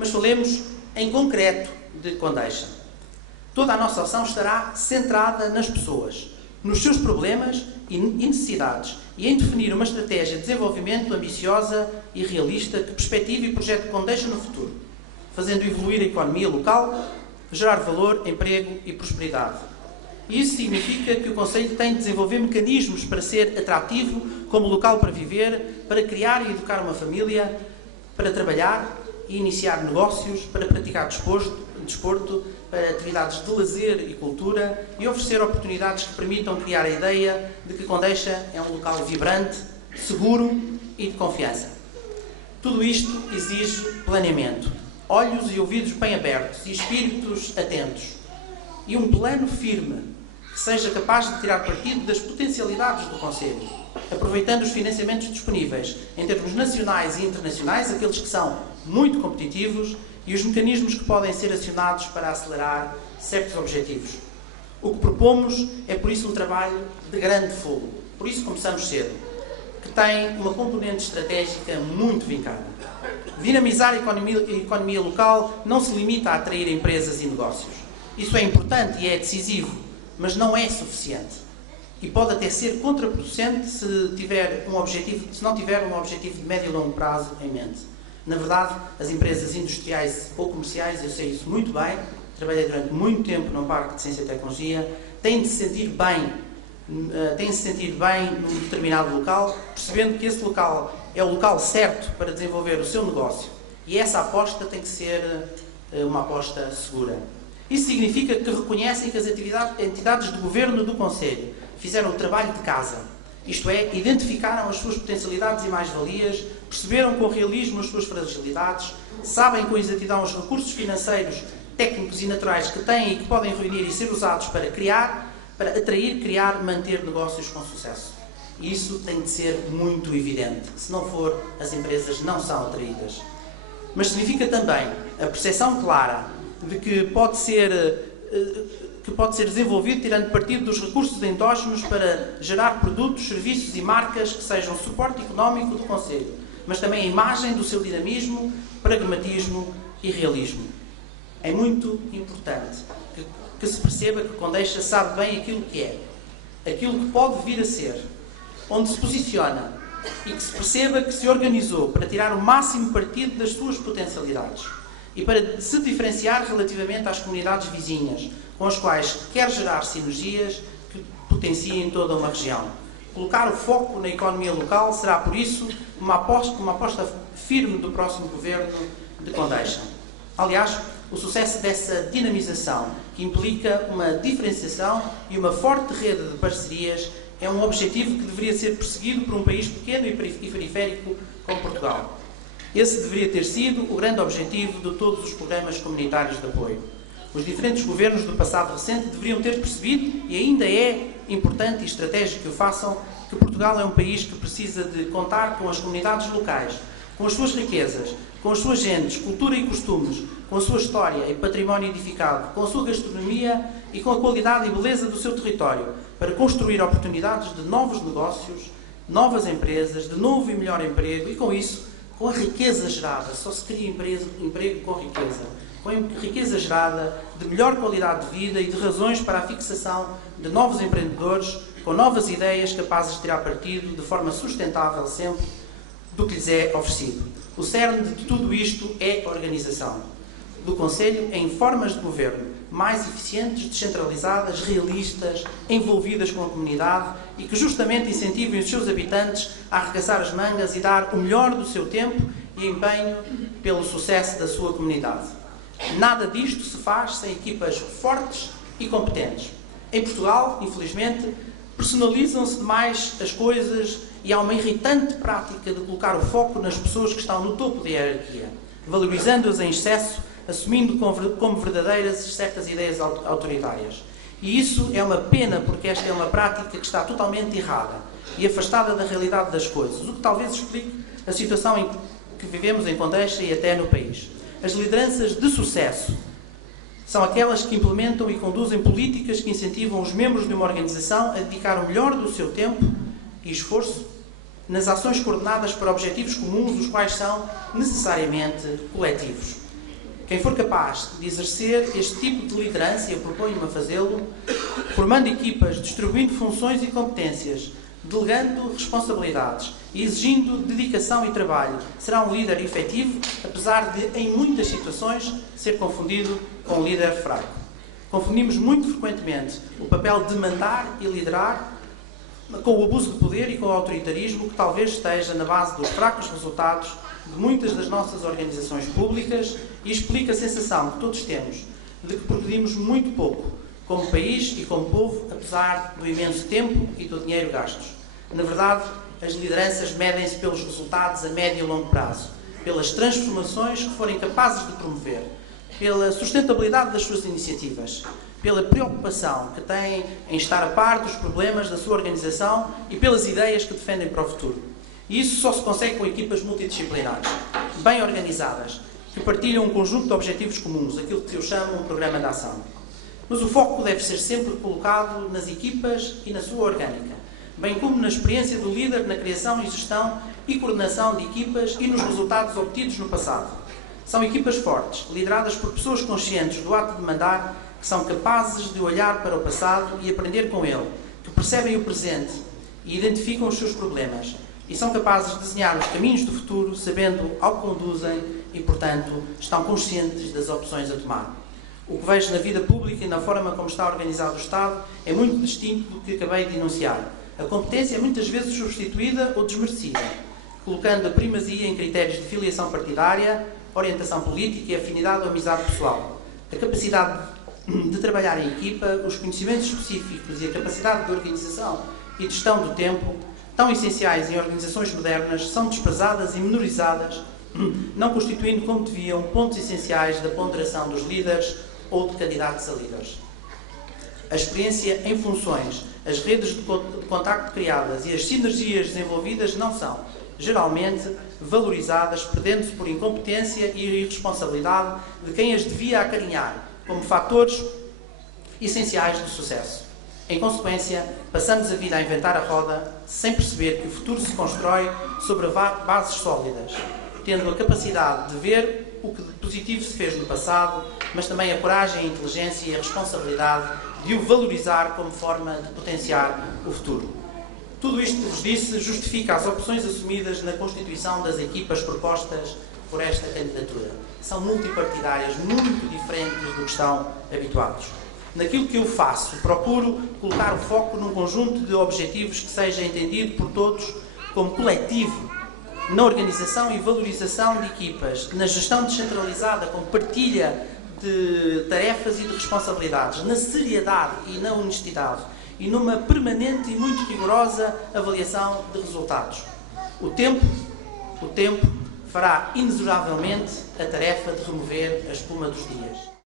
Mas falemos em concreto de Condeixa. Toda a nossa ação estará centrada nas pessoas, nos seus problemas e necessidades e em definir uma estratégia de desenvolvimento ambiciosa e realista que perspective e projete Condeixa no futuro, fazendo evoluir a economia local, gerar valor, emprego e prosperidade. E isso significa que o Conselho tem de desenvolver mecanismos para ser atrativo como local para viver, para criar e educar uma família, para trabalhar e iniciar negócios, para praticar desporto, para atividades de lazer e cultura e oferecer oportunidades que permitam criar a ideia de que Condeixa é um local vibrante, seguro e de confiança. Tudo isto exige planeamento, olhos e ouvidos bem abertos e espíritos atentos e um plano firme que seja capaz de tirar partido das potencialidades do Conselho, aproveitando os financiamentos disponíveis em termos nacionais e internacionais, aqueles que são muito competitivos, e os mecanismos que podem ser acionados para acelerar certos objetivos. O que propomos é, por isso, um trabalho de grande fogo. Por isso começamos cedo, que tem uma componente estratégica muito vincada. Dinamizar a economia local não se limita a atrair empresas e negócios. Isso é importante e é decisivo, mas não é suficiente. E pode até ser contraproducente se não tiver um objetivo de médio e longo prazo em mente. Na verdade, as empresas industriais ou comerciais, eu sei isso muito bem, trabalhei durante muito tempo num parque de ciência e tecnologia, têm de se sentir bem num determinado local, percebendo que esse local é o local certo para desenvolver o seu negócio. E essa aposta tem que ser uma aposta segura. Isso significa que reconhecem que as entidades de governo do Conselho fizeram o trabalho de casa. Isto é, identificaram as suas potencialidades e mais-valias, perceberam com realismo as suas fragilidades, sabem com exatidão os recursos financeiros, técnicos e naturais que têm e que podem reunir e ser usados para atrair, criar, manter negócios com sucesso. E isso tem de ser muito evidente. Se não for, as empresas não são atraídas. Mas significa também a percepção clara de que pode ser desenvolvido tirando partido dos recursos endógenos para gerar produtos, serviços e marcas que sejam suporte económico do Conselho, mas também a imagem do seu dinamismo, pragmatismo e realismo. É muito importante que se perceba que Condeixa sabe bem aquilo que é, aquilo que pode vir a ser, onde se posiciona e que se perceba que se organizou para tirar o máximo partido das suas potencialidades e para se diferenciar relativamente às comunidades vizinhas, com as quais quer gerar sinergias que potenciem toda uma região. Colocar o foco na economia local será, por isso, uma aposta firme do próximo governo de Condeixa. Aliás, o sucesso dessa dinamização, que implica uma diferenciação e uma forte rede de parcerias, é um objetivo que deveria ser perseguido por um país pequeno e periférico como Portugal. Esse deveria ter sido o grande objetivo de todos os programas comunitários de apoio. Os diferentes governos do passado recente deveriam ter percebido, e ainda é importante e estratégico que o façam, que Portugal é um país que precisa de contar com as comunidades locais, com as suas riquezas, com as suas gentes, cultura e costumes, com a sua história e património edificado, com a sua gastronomia e com a qualidade e beleza do seu território, para construir oportunidades de novos negócios, novas empresas, de novo e melhor emprego, e com isso, com a riqueza gerada. Só se cria emprego com riqueza gerada, de melhor qualidade de vida e de razões para a fixação de novos empreendedores, com novas ideias capazes de tirar partido de forma sustentável sempre do que lhes é oferecido. O cerne de tudo isto é a organização do Conselho em formas de governo mais eficientes, descentralizadas, realistas, envolvidas com a comunidade e que justamente incentivem os seus habitantes a arregaçar as mangas e dar o melhor do seu tempo e empenho pelo sucesso da sua comunidade. Nada disto se faz sem equipas fortes e competentes. Em Portugal, infelizmente, personalizam-se demais as coisas e há uma irritante prática de colocar o foco nas pessoas que estão no topo da hierarquia, valorizando-as em excesso, assumindo como verdadeiras certas ideias autoritárias. E isso é uma pena, porque esta é uma prática que está totalmente errada e afastada da realidade das coisas, o que talvez explique a situação em que vivemos em Condeixa e até no país. As lideranças de sucesso são aquelas que implementam e conduzem políticas que incentivam os membros de uma organização a dedicar o melhor do seu tempo e esforço nas ações coordenadas para objetivos comuns, os quais são necessariamente coletivos. Quem for capaz de exercer este tipo de liderança, e eu proponho-me a fazê-lo, formando equipas, distribuindo funções e competências, delegando responsabilidades e exigindo dedicação e trabalho, será um líder efetivo, apesar de, em muitas situações, ser confundido com um líder fraco. Confundimos muito frequentemente o papel de mandar e liderar com o abuso de poder e com o autoritarismo que talvez esteja na base dos fracos resultados de muitas das nossas organizações públicas e explica a sensação que todos temos de que progredimos muito pouco como país e como povo, apesar do imenso tempo e do dinheiro gastos. Na verdade, as lideranças medem-se pelos resultados a médio e longo prazo, pelas transformações que forem capazes de promover, pela sustentabilidade das suas iniciativas, pela preocupação que têm em estar a par dos problemas da sua organização e pelas ideias que defendem para o futuro. E isso só se consegue com equipas multidisciplinares, bem organizadas, que partilham um conjunto de objetivos comuns, aquilo que eu chamo um programa de ação. Mas o foco deve ser sempre colocado nas equipas e na sua orgânica, bem como na experiência do líder na criação e gestão e coordenação de equipas e nos resultados obtidos no passado. São equipas fortes, lideradas por pessoas conscientes do ato de mandar, que são capazes de olhar para o passado e aprender com ele, que percebem o presente e identificam os seus problemas, e são capazes de desenhar os caminhos do futuro, sabendo ao que conduzem e, portanto, estão conscientes das opções a tomar. O que vejo na vida pública e na forma como está organizado o Estado é muito distinto do que acabei de enunciar. A competência é muitas vezes substituída ou desmerecida, colocando a primazia em critérios de filiação partidária, orientação política e afinidade ou amizade pessoal. A capacidade de trabalhar em equipa, os conhecimentos específicos e a capacidade de organização e de gestão do tempo, tão essenciais em organizações modernas, são desprezadas e menorizadas, não constituindo como deviam pontos essenciais da ponderação dos líderes ou de candidatos a líderes. A experiência em funções, as redes de contacto criadas e as sinergias desenvolvidas não são, geralmente, valorizadas, perdendo-se por incompetência e irresponsabilidade de quem as devia acarinhar como fatores essenciais do sucesso. Em consequência, passamos a vida a inventar a roda sem perceber que o futuro se constrói sobre bases sólidas, tendo a capacidade de ver o que de positivo se fez no passado, mas também a coragem, a inteligência e a responsabilidade de o valorizar como forma de potenciar o futuro. Tudo isto que vos disse justifica as opções assumidas na constituição das equipas propostas por esta candidatura. São multipartidárias, muito diferentes do que estão habituados. Naquilo que eu faço, procuro colocar o foco num conjunto de objetivos que seja entendido por todos como coletivo, na organização e valorização de equipas, na gestão descentralizada, com partilha de tarefas e de responsabilidades, na seriedade e na honestidade, e numa permanente e muito rigorosa avaliação de resultados. O tempo fará inexoravelmente a tarefa de remover a espuma dos dias.